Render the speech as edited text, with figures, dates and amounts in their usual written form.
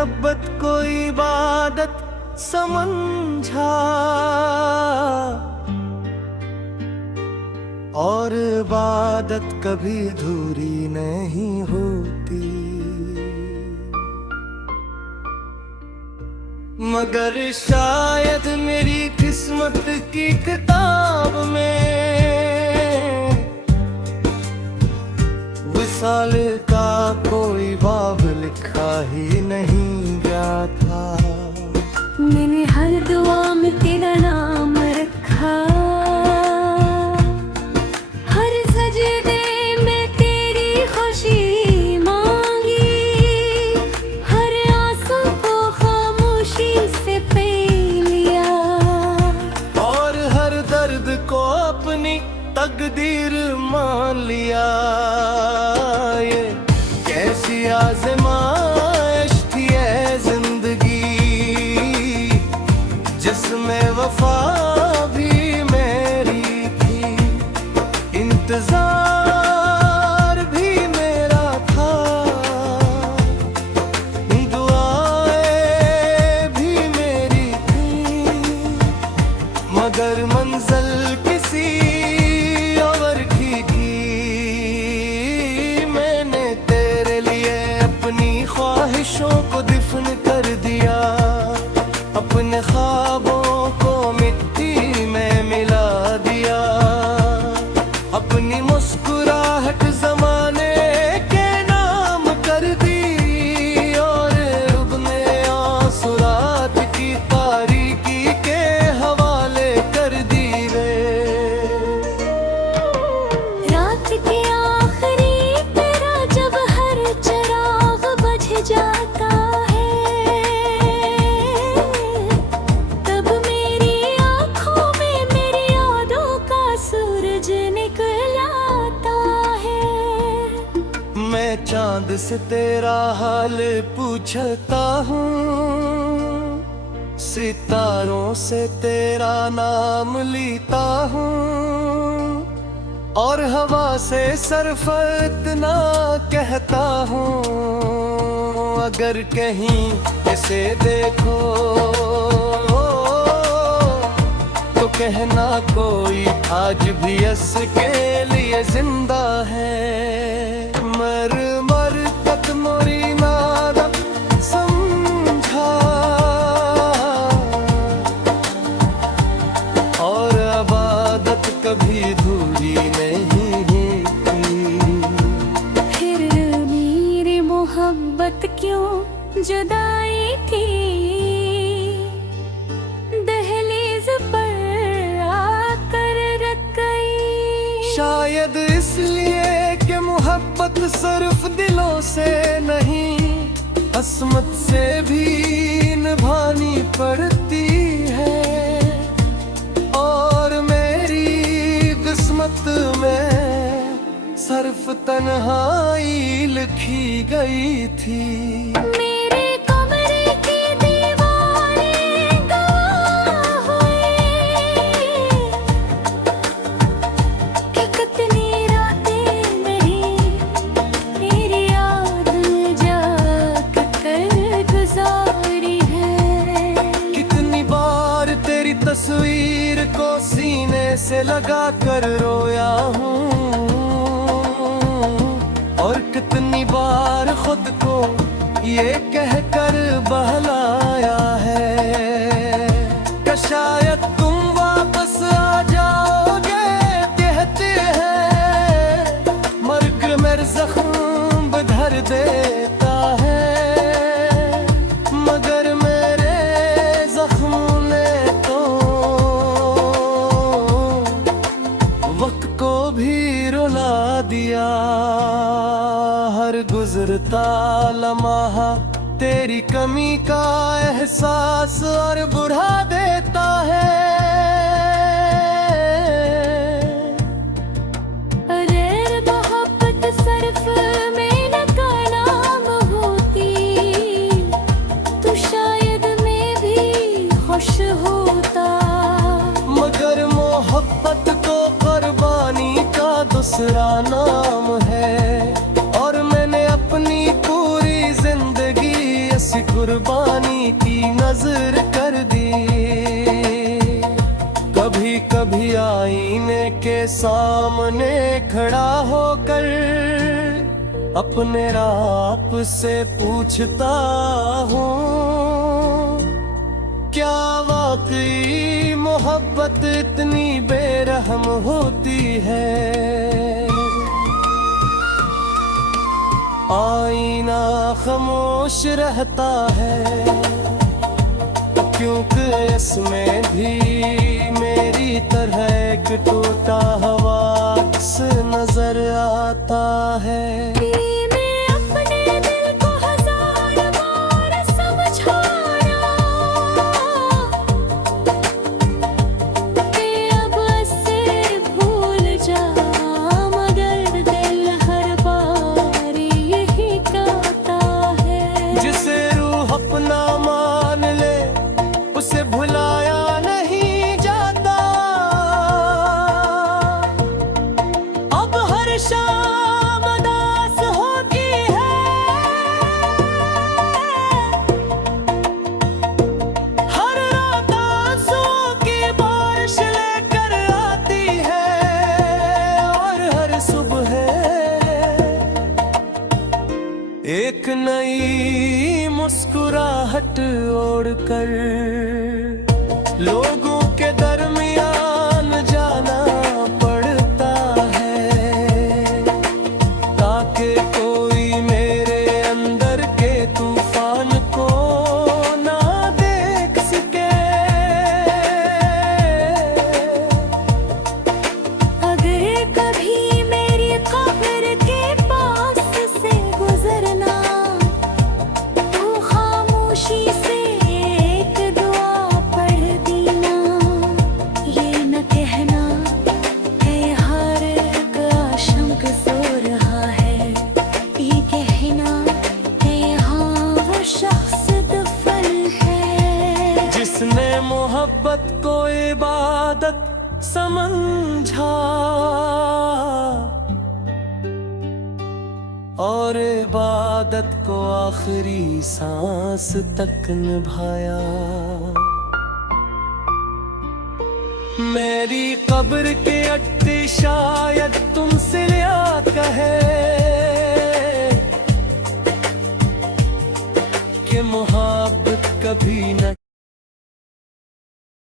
मोहब्बत को इबादत समझा, और इबादत कभी अधूरी नहीं होती। मगर शायद मेरी किस्मत की किताब में विसाल का कोई बाब लिखा ही नहीं गया था। मैंने हर दुआ में तेरा नाम रखा, हर सजदे में तेरी खुशी मांगी, हर आंसू को खामोशी से पी लिया, और हर दर्द को अपनी तकदीर मान लिया। ये कैसी आज़माइश थी ऐ जिंदगी, जिसमें वफा भी मेरी थी, इंतजार भी मेरा था, दुआएं भी मेरी थी, मगर मंजिल किसी और की मैंने तेरे लिए अपनी ख्वाहिशों को दफन कर दिया, अपने ख्वाबों को मिट्टी में मिला दिया, अपनी मुस्कुराहट ज़माने के नाम कर दी, और रुबने आंसू रात की तारीकी के हवाले कर दी रे। रात के आखिरी तेरा जब हर चिराग बुझ जाता है, तब मेरी आँखों में मेरी यादों का सूरज निकल आता है। मैं चांद से तेरा हाल पूछता हूँ, सितारों से तेरा नाम लेता हूँ, और हवा से सरफत इतना कहता हूँ, अगर कहीं इसे देखो तो कहना कोई आज भी इसके लिए जिंदा है। मर मर तक मोरी नादा समझा, और इबादत कभी अधूरी नहीं थी। फिर मेरी मोहब्बत क्यों जुदाई थी, दहलीज पर आकर रख गई। शायद इसलिए कि मोहब्बत सिर्फ दिलों से नहीं, अस्मत से भी निभानी पड़ती है, और मेरी किस्मत में सिर्फ तन्हाई लिखी गई थी। मेरे कमरे की दीवारें गवाह हुई कि कितनी रातें नहीं मेरी याद में जाकर गुजारी है। कितनी बार तेरी तस्वीर को सीने से लगा कर रोया हूँ, और कितनी बार खुद को ये कहकर बहलाया है कि शायद तुम वापस आ जाओगे। कहते हैं मर्ग मेरे जख्म भर देता है, मगर मेरे जख्म ने तो वक्त को भी रुला दिया। हर गुजरता लम्हा तेरी कमी का एहसास और बढ़ा देता है। अरे मोहब्बत सिर्फ मेहनत का नाम होती, तो शायद मैं भी खुश होता, मगर मोहब्बत को कुर्बानी का दूसरा नाम है, और मैंने अपनी पूरी जिंदगी ऐसी कुर्बानी पानी की नजर कर दी। कभी कभी आईने के सामने खड़ा होकर अपने आप से पूछता हूँ, क्या वाकई मोहब्बत इतनी बेरहम होती है। आईना खामोश रहता है क्योंकि इसमें भी मेरी तरह एक टूटा हुआ अक्स नजर आता है। अपना मान ले उसे भुलाया नहीं जाता। अब हर शाम उदास होती है, हर रात आंसुओं की बारिश लेकर आती है, और हर सुबह एक नई मुस्कुराहट ओढ़कर लोगों के दरमियान जाना पड़ता है, ताकि कोई मेरे अंदर के तूफान को ना देख सके। अगर कभी मेरी कब्र के पास से गुजरना से एक दुआ पढ़ देना। ये न कहना है हर आशम सो रहा है, ये कहना है हाँ वो शख्स दफन है जिसने मोहब्बत को इबादत समझा और इबादत को आखिरी सांस तक निभाया। मेरी कब्र के अट्टे शायद तुमसे या कहे कि मोहब्बत कभी न